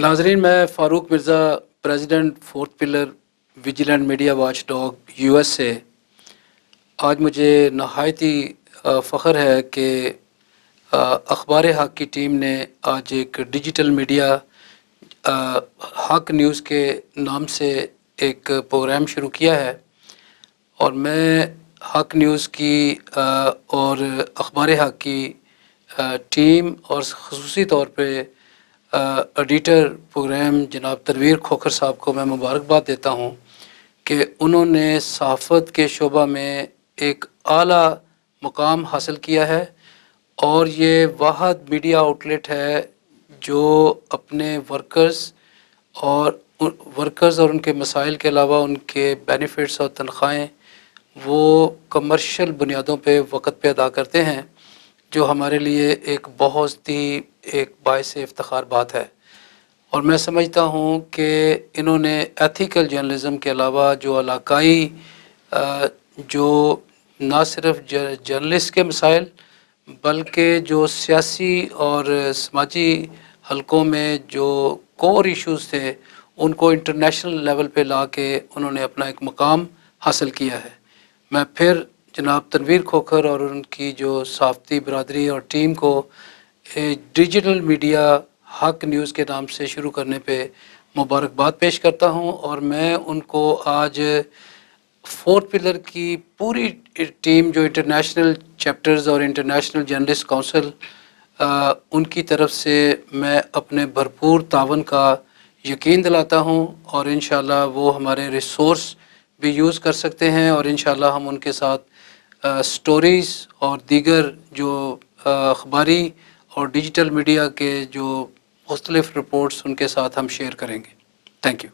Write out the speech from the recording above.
ناظرین، میں Farooq Mirza, president fourth pillar vigilant media watch dog U S سے، آج مجھے نہایتی فخر ہے کہ اخبار حق کی ٹیم نے آج ایک ڈیجیٹل میڈیا حق نیوز کے نام سے ایک پروگرام شروع کیا ہے، اور میں حق نیوز کی اور اخبار حق کی ٹیم اور خصوصی طور پہ ایڈیٹر پروگرام جناب تنویر کھوکھر صاحب کو میں مبارکباد دیتا ہوں کہ انہوں نے صحافت کے شعبہ میں ایک اعلیٰ مقام حاصل کیا ہے، اور یہ واحد میڈیا آؤٹلیٹ ہے جو اپنے اور ان کے مسائل کے علاوہ ان کے بینیفٹس اور تنخواہیں وہ کمرشل بنیادوں پہ وقت پہ ادا کرتے ہیں، جو ہمارے لیے ایک بہت ہی ایک باعث افتخار بات ہے۔ اور میں سمجھتا ہوں کہ انہوں نے ایتھیکل جرنلزم کے علاوہ جو علاقائی جو نہ صرف جرنلسٹ کے مسائل بلکہ جو سیاسی اور سماجی حلقوں میں جو کور ایشوز تھے ان کو انٹرنیشنل لیول پہ لا کے انہوں نے اپنا ایک مقام حاصل کیا ہے۔ میں پھر جناب تنویر کھوکھر اور ان کی جو صحافتی برادری اور ٹیم کو ڈیجیٹل میڈیا حق نیوز کے نام سے شروع کرنے پہ مبارکباد پیش کرتا ہوں، اور میں ان کو آج فورتھ پلر کی پوری ٹیم جو انٹرنیشنل چیپٹرز اور انٹرنیشنل جرنلسٹ کونسل ان کی طرف سے میں اپنے بھرپور تعاون کا یقین دلاتا ہوں، اور انشاءاللہ وہ ہمارے ریسورس بھی یوز کر سکتے ہیں، اور انشاءاللہ ہم ان کے ساتھ سٹوریز اور دیگر جو اخباری اور ڈیجیٹل میڈیا کے جو مختلف رپورٹس ان کے ساتھ ہم شیئر کریں گے۔ Thank you.